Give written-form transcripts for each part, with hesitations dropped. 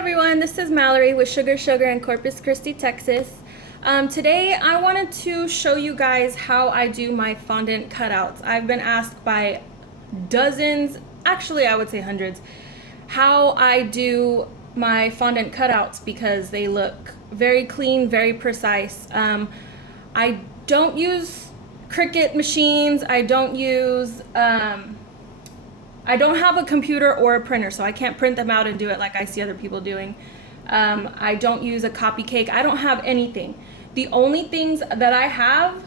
everyone, this is Mallory with Sugar in Corpus Christi, Texas. Today I wanted to show you guys how I do my fondant cutouts. I've been asked by dozens, actually I would say hundreds, how I do my fondant cutouts because they look very clean, very precise. I don't use Cricut machines. I don't have a computer or a printer, so I can't print them out and do it like I see other people doing. I don't use a copy cake. I don't have anything. The only things that I have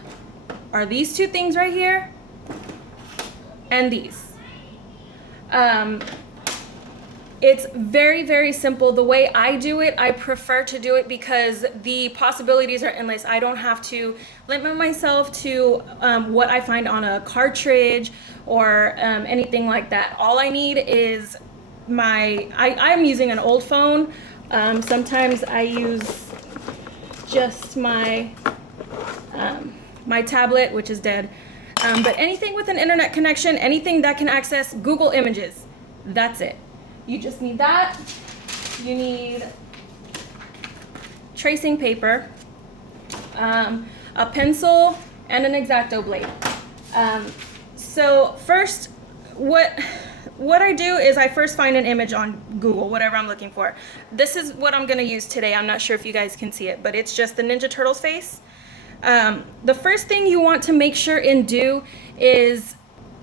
are these two things right here and these. It's very, very simple. The way I do it, I prefer to do it because the possibilities are endless. I don't have to limit myself to what I find on a cartridge or anything like that. All I need is I'm using an old phone. Sometimes I use just my tablet, which is dead. But anything with an internet connection, anything that can access Google Images, that's it. You just need that. You need tracing paper, a pencil, and an X-Acto blade. So first, what I do is I first find an image on Google, whatever I'm looking for. This is what I'm gonna use today. I'm not sure if you guys can see it, but it's just the Ninja Turtles face. The first thing you want to make sure and do is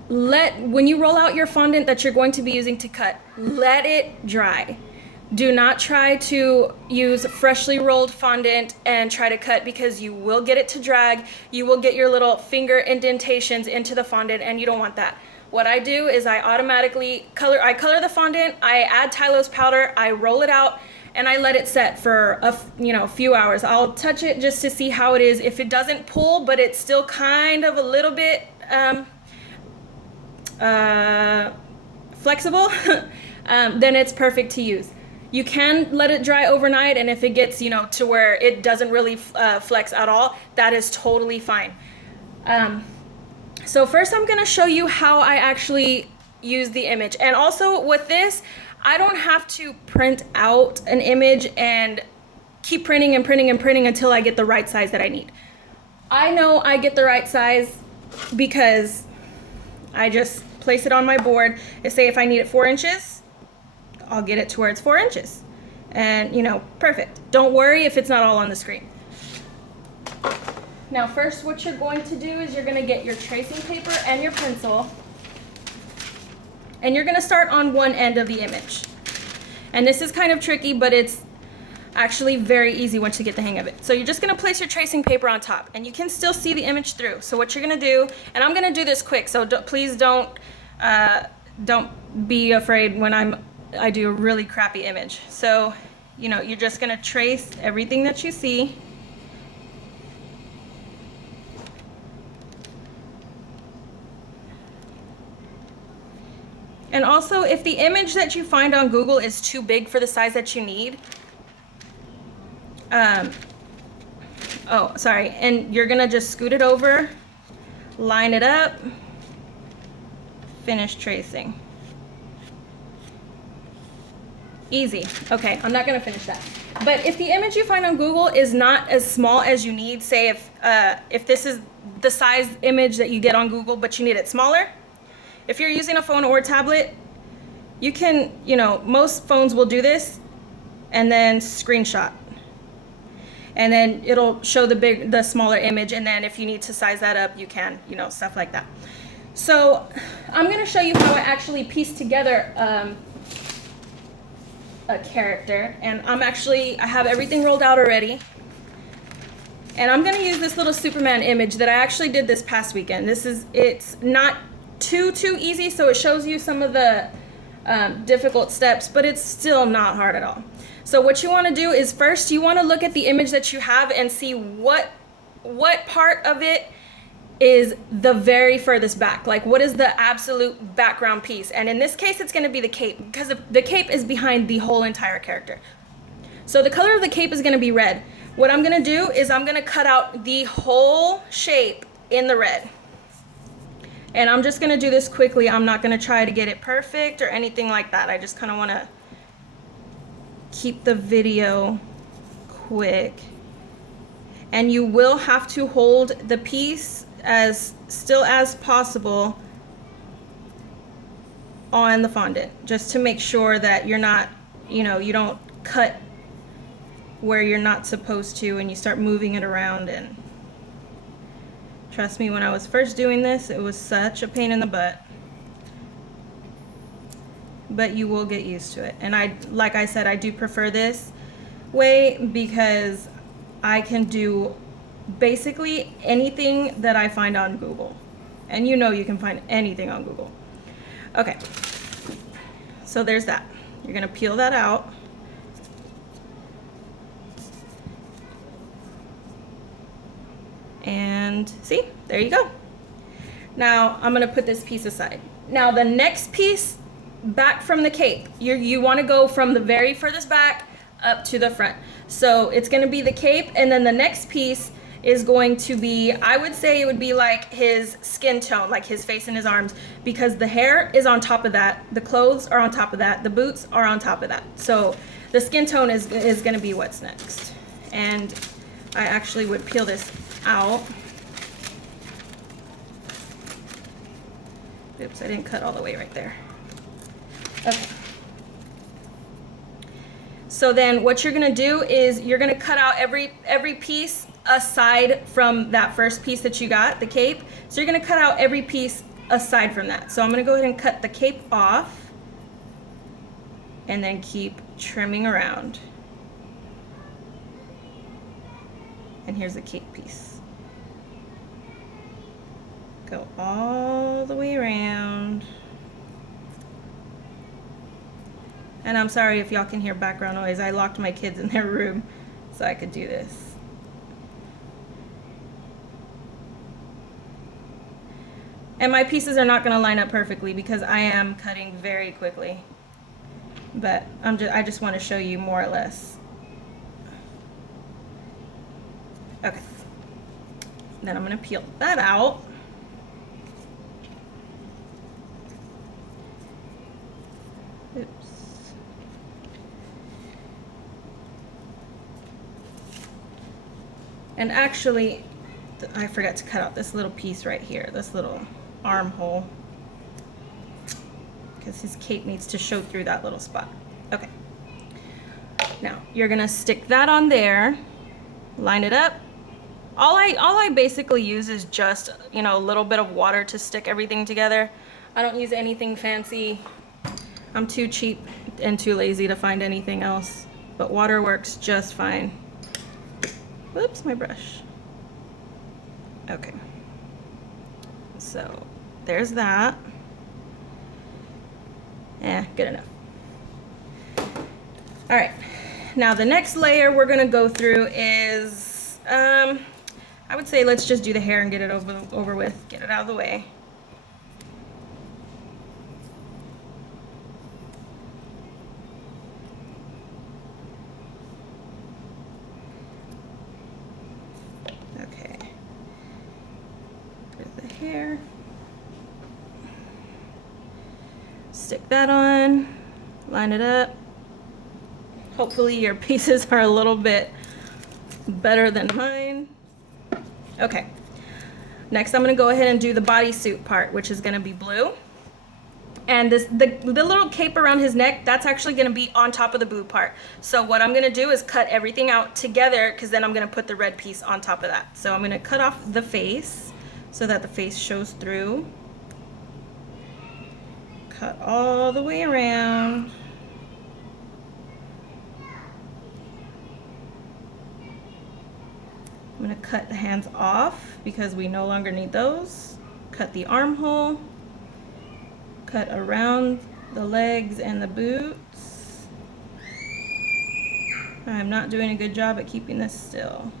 when you roll out your fondant that you're going to be using to cut, let it dry. Do not try to use freshly rolled fondant and try to cut because you will get it to drag. You will get your little finger indentations into the fondant and you don't want that. What I do is I automatically color the fondant, I add Tylose powder, I roll it out, and I let it set for a few hours. I'll touch it just to see how it is. If it doesn't pull, but it's still kind of a little bit flexible, then it's perfect to use. You can let it dry overnight, and if it gets to where it doesn't really flex at all, that is totally fine. So first I'm going to show you how I actually use the image. And also with this, I don't have to print out an image and keep printing and printing and printing until I get the right size that I need. I know I get the right size because I just place it on my board and say if I need it 4 inches, I'll get it to where it's 4 inches. And perfect. Don't worry if it's not all on the screen. Now first what you're going to do is you're going to get your tracing paper and your pencil, and you're going to start on one end of the image. And this is kind of tricky, but it's actually very easy once you get the hang of it. So you're just going to place your tracing paper on top, and you can still see the image through. So what you're going to do, and I'm going to do this quick, so please don't be afraid when I do a really crappy image. So you're just going to trace everything that you see. And also, if the image that you find on Google is too big for the size that you need, and you're gonna just scoot it over, line it up, finish tracing. Easy. Okay, I'm not gonna finish that. But if the image you find on Google is not as small as you need, say if this is the size image that you get on Google, but you need it smaller, if you're using a phone or a tablet, you can, most phones will do this and then screenshot. And then it'll show the smaller image, and then if you need to size that up, you can, stuff like that. So I'm gonna show you how I actually piece together a character, and I have everything rolled out already. And I'm gonna use this little Superman image that I actually did this past weekend. It's not too easy, so it shows you some of the difficult steps, but it's still not hard at all. So what you want to do is first you want to look at the image that you have and see what part of it is the very furthest back, like what is the absolute background piece. And in this case it's going to be the cape, because the cape is behind the whole entire character. So the color of the cape is going to be red. What I'm going to do is I'm going to cut out the whole shape in the red. And I'm just going to do this quickly. I'm not going to try to get it perfect or anything like that. I just kind of want to keep the video quick. And you will have to hold the piece as still as possible on the fondant, just to make sure that you're not, you know, you don't cut where you're not supposed to and you start moving it around. And trust me, when I was first doing this, it was such a pain in the butt. But you will get used to it. And like I said, I do prefer this way because I can do basically anything that I find on Google. And you know you can find anything on Google. Okay, so there's that. You're gonna peel that out. And see, there you go. Now I'm gonna put this piece aside. Now the next piece, back from the cape, you wanna go from the very furthest back up to the front. So it's gonna be the cape, and then the next piece is going to be, I would say it would be like his skin tone, like his face and his arms, because the hair is on top of that, the clothes are on top of that, the boots are on top of that. So the skin tone is gonna be what's next. And I actually would peel this out. Oops, I didn't cut all the way right there. Okay. So then what you're gonna do is you're gonna cut out every piece aside from that first piece that you got, the cape. So you're gonna cut out every piece aside from that. So I'm gonna go ahead and cut the cape off and then keep trimming around. And here's the cape piece. Go all the way around. And I'm sorry if y'all can hear background noise. I locked my kids in their room so I could do this. And my pieces are not going to line up perfectly because I am cutting very quickly. But I just want to show you more or less. Okay. Then I'm going to peel that out. Oops. And actually, I forgot to cut out this little piece right here, this little armhole, because his cape needs to show through that little spot. Okay. Now, you're gonna stick that on there, line it up. All I basically use is just, you know, a little bit of water to stick everything together. I don't use anything fancy. I'm too cheap and too lazy to find anything else, but water works just fine. Whoops, my brush. Okay. So, there's that. Good enough. All right. Now the next layer we're gonna go through is, I would say let's just do the hair and get it over with, get it out of the way. Okay. There's the hair. Stick that on, line it up. Hopefully your pieces are a little bit better than mine. Okay, next I'm gonna go ahead and do the bodysuit part, which is gonna be blue. And the little cape around his neck, that's actually gonna be on top of the blue part. So what I'm gonna do is cut everything out together, because then I'm gonna put the red piece on top of that. So I'm gonna cut off the face so that the face shows through. Cut all the way around. I'm going to cut the hands off because we no longer need those. Cut the armhole. Cut around the legs and the boots. I'm not doing a good job at keeping this still.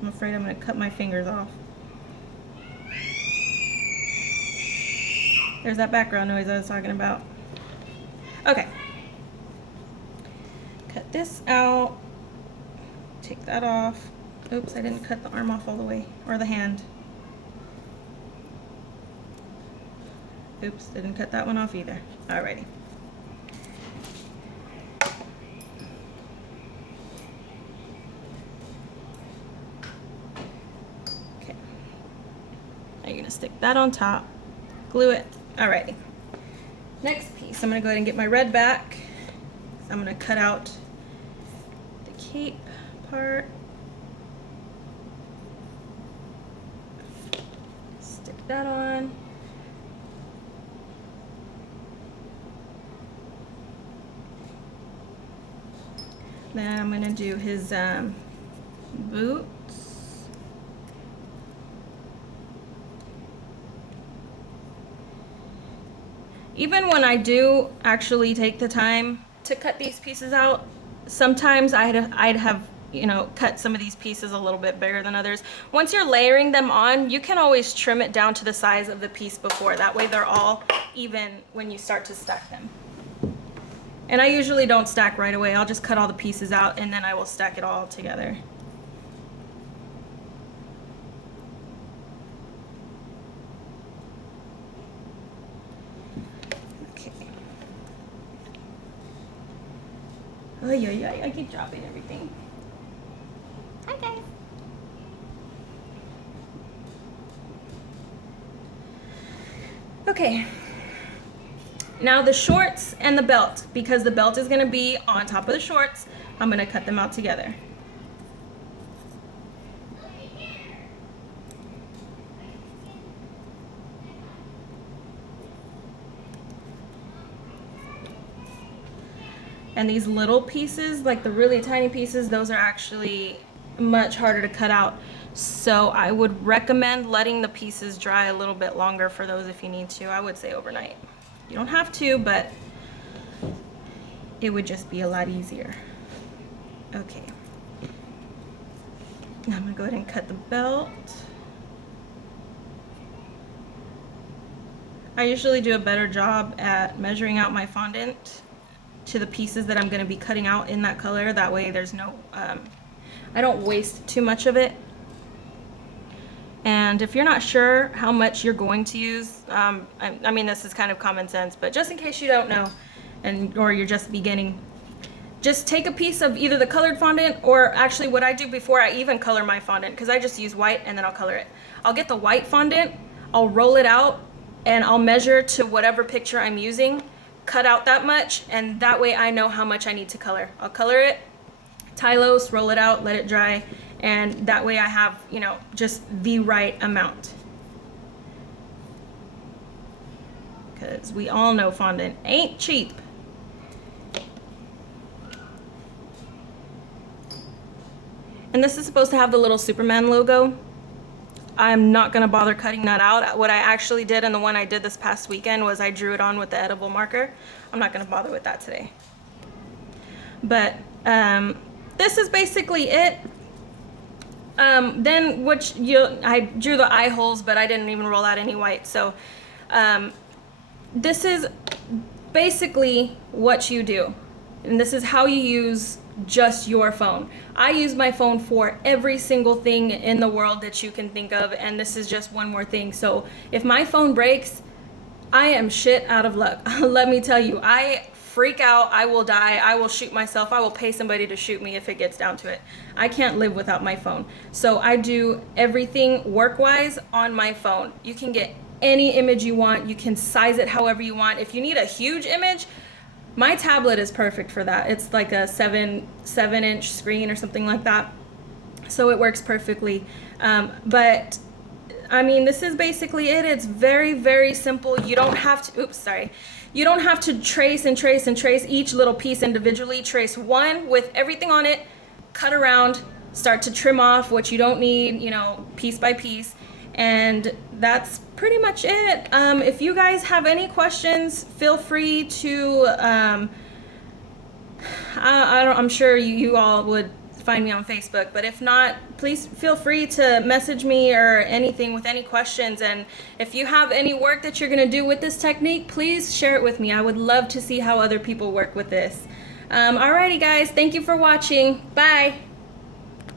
I'm afraid I'm going to cut my fingers off. There's that background noise I was talking about. Okay. Cut this out. Take that off. Oops, I didn't cut the arm off all the way, or the hand. Oops, didn't cut that one off either. Alrighty. gonna stick that on top, glue it. Alrighty. Next piece, I'm gonna go ahead and get my red back. I'm gonna cut out the cape part. Stick that on. Then I'm gonna do his boots. Even when I do actually take the time to cut these pieces out, sometimes I'd have, you know, cut some of these pieces a little bit bigger than others. Once you're layering them on, you can always trim it down to the size of the piece before. That way they're all even when you start to stack them. And I usually don't stack right away. I'll just cut all the pieces out and then I will stack it all together. Okay. Oh yeah, I keep dropping everything. Hi guys. Okay. Now the shorts and the belt, because the belt is gonna be on top of the shorts, I'm gonna cut them out together. And these little pieces, like the really tiny pieces, those are actually much harder to cut out. So I would recommend letting the pieces dry a little bit longer for those if you need to. I would say overnight. You don't have to, but it would just be a lot easier. Okay. Now I'm gonna go ahead and cut the belt. I usually do a better job at measuring out my fondant to the pieces that I'm gonna be cutting out in that color. That way there's no, I don't waste too much of it. And if you're not sure how much you're going to use, I mean, this is kind of common sense, but just in case you don't know, or you're just beginning, just take a piece of either the colored fondant, or actually what I do before I even color my fondant, because I just use white and then I'll color it. I'll get the white fondant, I'll roll it out, and I'll measure to whatever picture I'm using, cut out that much, and that way I know how much I need to color. I'll color it, Tylos, roll it out, let it dry, and that way I have, you know, just the right amount. Because we all know fondant ain't cheap. And this is supposed to have the little Superman logo. I'm not gonna bother cutting that out. What I actually did, and the one I did this past weekend, was I drew it on with the edible marker. I'm not gonna bother with that today. But this is basically it. Then I drew the eye holes, but I didn't even roll out any white. So this is basically what you do. And this is how you use just your phone. I use my phone for every single thing in the world that you can think of, and this is just one more thing. So if my phone breaks, I am shit out of luck. Let me tell you, I freak out, I will die, I will shoot myself, I will pay somebody to shoot me if it gets down to it. I can't live without my phone. So I do everything work-wise on my phone. You can get any image you want, you can size it however you want. If you need a huge image, my tablet is perfect for that. It's like a 7-inch screen or something like that. So it works perfectly. But I mean, this is basically it. It's very, very simple. You don't have to, You don't have to trace and trace and trace each little piece individually. Trace one with everything on it, cut around, start to trim off what you don't need, you know, piece by piece. And that's pretty much it. If you guys have any questions, feel free to, I'm sure you all would find me on Facebook, but if not, please feel free to message me or anything with any questions. And if you have any work that you're gonna do with this technique, please share it with me. I would love to see how other people work with this. Alrighty guys, thank you for watching. Bye.